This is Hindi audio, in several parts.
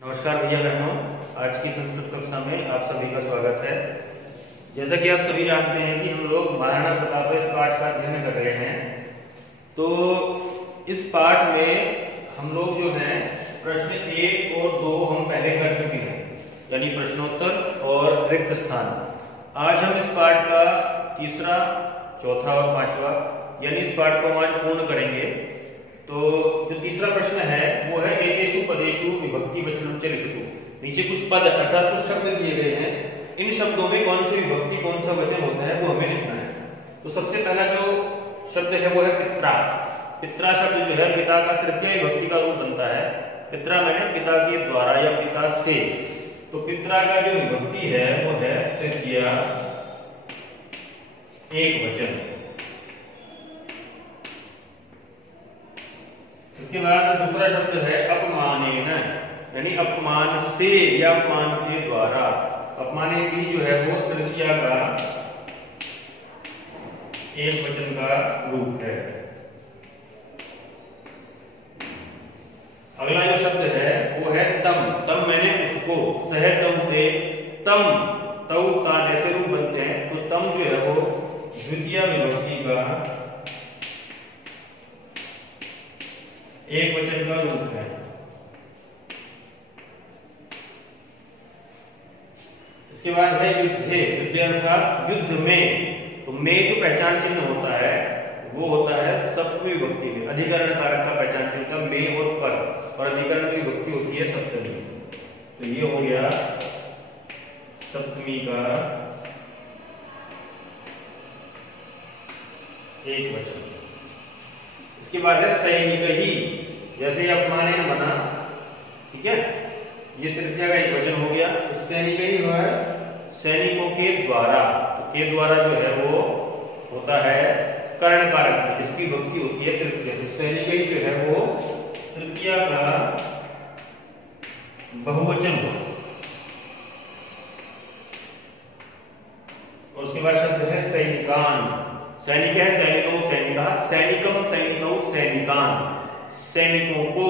नमस्कार भैया बहनों, आज की संस्कृत कक्षा में आप सभी का स्वागत है। जैसा कि आप सभी जानते हैं कि हम लोग महाराणा प्रताप इस पाठ का अध्ययन कर रहे हैं। तो इस पाठ में हम लोग जो हैं प्रश्न 1 और 2 हम पहले कर चुके हैं, यानी प्रश्नोत्तर और रिक्त स्थान। आज हम इस पाठ का तीसरा, चौथा और पांचवा यानी इस पाठ को हम आज पूर्ण करेंगे। तो जो तीसरा प्रश्न है वो है एकेषु पदेषु विभक्ति वचनम च लिखतु। नीचे कुछ पद अर्थात कुछ शब्द दिए गए हैं, इन शब्दों में कौन सी विभक्ति कौन सा वचन होता है वो हमें लिखना है। तो सबसे पहला जो शब्द है वो है पित्रा। पित्रा शब्द जो है पिता का तृतीय विभक्ति का रूप बनता है। पित्रा मैंने पिता के द्वारा या पिता से। तो पित्रा का जो विभक्ति है वो है तृतीय एक वचन। इसके बाद दूसरा शब्द है अपमानेन, यानी अपमान से या अपमान के द्वारा। अपमाने भी जो है वो तृतीया का एक वचन का रूप है। अगला जो शब्द है वो है तम। तम मैंने उसको, सह तम ते तम, तौ ता जैसे रूप बनते हैं। तो तम जो है वो द्वितीय विभक्ति का एक वचन का रूप है। इसके बाद है युद्धे। युद्धे अर्थात युद्ध में। तो में जो पहचान चिन्ह होता है वो होता है सप्तमी विभक्ति में। अधिकरण कारक का पहचान चिन्ह था में और पर, और अधिकरण की विभक्ति होती है सप्तमी। तो ये हो गया सप्तमी का एक वचन। इसके बाद है सैनिक ही। जैसे अपमाने बना, ठीक है, ये तृतीया का एक वचन हो गया। तो सैनिक ही हुआ है सैनिकों के द्वारा। तो के द्वारा जो है वो होता है कर्ण कारक, जिसकी विभक्ति होती है तृतीय। तो सैनिक ही जो है वो तृतीया का बहुवचन हो। और उसके बाद शब्द है सैनिकान। सैनिक है सैनिकों, सैनिका, सैनिकम, सैनिकों, सैनिकान, सैनिकों को।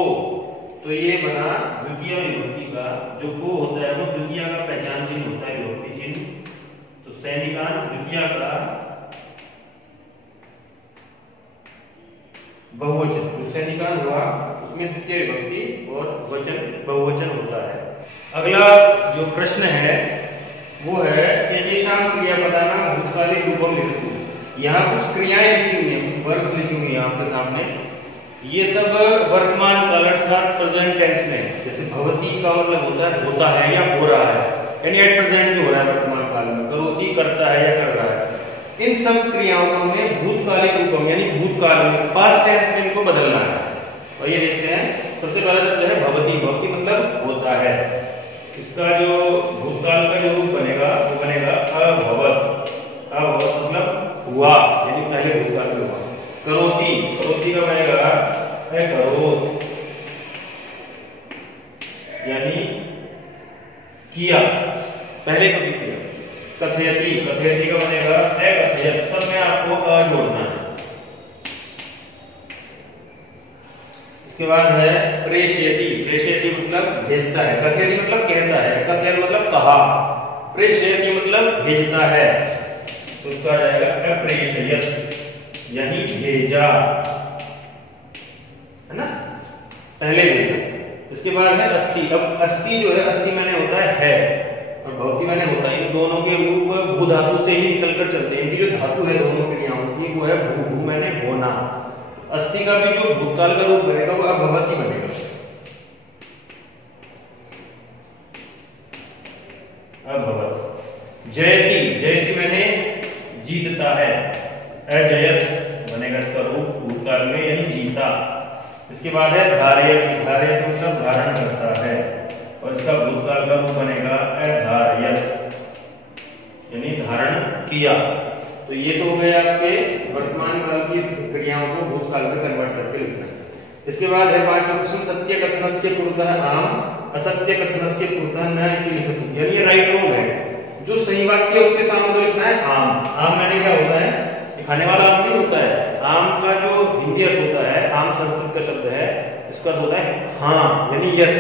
तो ये बना द्वितीय विभक्ति का जो को होता है वो द्वितीय का पहचान चिन्ह होता है, विभक्ति चिन्ह। तो सैनिकान द्वितीय का बहुवचन। तो सैनिकान हुआ उसमें द्वितीय विभक्ति और वचन बहुवचन होता है। अगला जो प्रश्न है वो है एतेषां क्रियापदानां भूतकाले रूपम लिखतु। यहाँ कुछ क्रियाएं लिखी हुई हैं, कुछ वर्ब्स लिखी हुई हैं आपके सामने। ये सब वर्तमान काल अर्थात प्रेजेंट टेंस में। जैसे भवती का मतलब होता है या हो रहा है, यानी एट प्रेजेंट जो हो रहा है वर्तमान काल में। करोति करता है या कर रहा है। इन सब क्रियाओं को हमें भूतकालिक रूपम यानी भूतकाल में, पास्ट टेंस में इनको बदलना है। और ये देखते हैं, सबसे पहला शब्द है भवती। भवती मतलब होता है। इसका जो भूतकाल का जो रूप बनेगा वो बनेगा अभवत। अभवत मतलब हुआ, यानी पहले भूतकाल में हुआ। करोति, करोति का बनेगा अकरोत, यानी किया, पहले कभी किया। कथयति, कथयति का बनेगा अकथयत। सब में आपको अ जोड़ना है। इसके बाद है प्रेषयति। प्रेषयति मतलब भेजता है। कथयति मतलब कहता है। कथयत मतलब कहा। प्रेषयति मतलब भेजता है। तो इसका आ जाएगा अप्रेषयत, यानी भेजा, है ना, पहले भेजा। इसके बाद है अस्ति। अब अस्ति जो है, अस्ति मैंने होता है और भवती मैंने होता है। इन दोनों के रूप भू धातु से ही निकलकर चलते हैं। इनकी जो धातु है दोनों क्रियाओं की वो है भू। भू मैंने होना। अस्ति का भी जो भूतकाल का रूप बनेगा वो अभवती बनेगा। अभवत। जयति, जयति मैंने जीतता है। अजयत बनेगा इसका रूप भूतकाल में, यानी जीता। इसके बाद है धारयति। धारयति मतलब धारण करता है, और इसका भूतकाल का रूप बनेगा अधारयत, यानी धारण किया। तो ये तो हो गए आपके वर्तमान काल की क्रियाओं को भूतकाल में कन्वर्ट करके लिखना। इसके बाद है पांचवा प्रश्न सत्य कथनस्य पूर्वतः आम, असत्य कथनस्य पूर्वतः न इति लिखतु। यानी ये राइट रॉन्ग है। जो सही वाक्य है उसके सामने तो लिखना है आम। आम मैंने क्या होता है, खाने वाला आम नहीं होता है। आम का जो हिंदी अर्थ होता है, आम संस्कृत का शब्द है, इसका अर्थ होता है हाँ, यानी यस।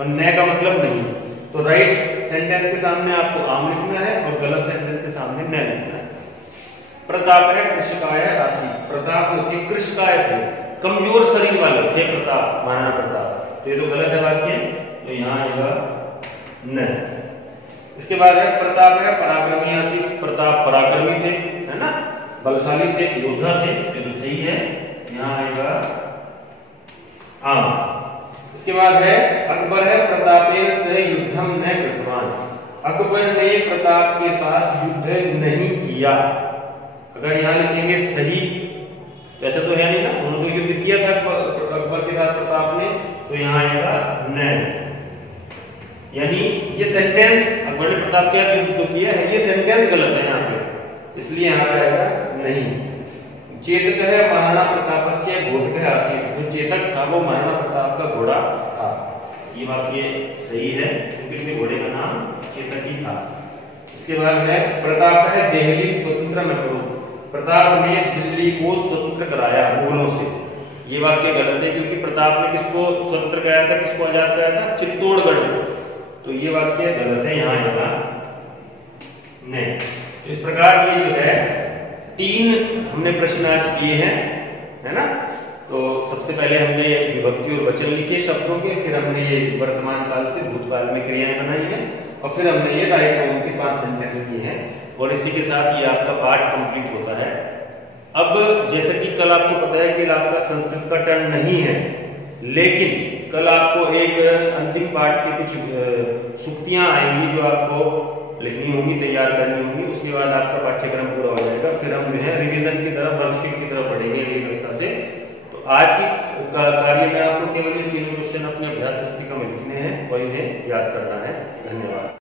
और न का मतलब नहीं। तो राइट सेंटेंस के सामने आपको आम लिखना है और गलत सेंटेंस के सामने न लिखना है। प्रताप है कृषकाय राशि। प्रताप थे कृषकाय थे, कमजोर शरीर वाले थे प्रताप, महाराणा प्रताप। तो ये तो गलत है वाक्य, तो यहाँ आएगा न। इसके बाद है प्रताप है पराक्रमी राशि। प्रताप पराक्रमी थे, है ना, बलशाली थे, योद्धा थे, ये तो सही है, यहाँ आएगा आम। इसके बाद है अकबर है प्रतापे से युद्धम न कृतवान। अकबर ने प्रताप के साथ युद्ध नहीं किया। अगर यहाँ लिखेंगे सही, ऐसा तो है नहीं ना, उन्होंने तो युद्ध किया था अकबर के साथ प्रताप ने, तो यहाँ आएगा न। यानी ये सेंटेंस अकबर ने प्रताप के साथ युद्ध तो किया है, ये सेंटेंस गलत है यहाँ पे, इसलिए यहाँ पे आएगा नहीं। चेतक है महाराणा प्रताप से घोटक आसीत। जो चेतक था वो महाराणा प्रताप का घोड़ा था। ये वाक्य सही है क्योंकि इसके घोड़े का नाम चेतक ही था। इसके बाद है प्रताप है दिल्ली स्वतंत्र न करो। प्रताप ने दिल्ली को स्वतंत्र कराया मुगलों से। ये वाक्य गलत है क्योंकि प्रताप ने किसको स्वतंत्र कराया था, किसको आजाद कराया था, चित्तौड़गढ़ को। तो ये वाक्य गलत है, यहाँ आएगा नहीं। इस प्रकार ये जो है 3 हमने प्रश्न आज किए हैं, है ना। तो सबसे पहले हमने विभक्ति और वचन लिखे शब्दों के, फिर हमने ये वर्तमान काल से भूतकाल में क्रियाएं बनाई हैं, और फिर हमने ये राइट नाउन के 5 सेंटेंस किए हैं। और इसी के साथ ये आपका पाठ कंप्लीट होता है। अब जैसे कि कल आपको पता है कि आपका संस्कृत का टर्न नहीं है, लेकिन कल आपको एक अंतिम पाठ की कुछ सूक्तियां आएंगी जो आपको लिखनी होंगी, तैयार करनी होंगी। उसके बाद आपका पाठ्यक्रम पूरा हो जाएगा। फिर हम जो है रिवीजन की तरफ, वर्कशीट की तरफ बढ़ेंगे अगली कक्षा से। तो आज की कार्य में आपको केवल ये 3 क्वेश्चन अपने अभ्यास पुस्तिका में लिखने हैं और इन्हें याद करना है। धन्यवाद।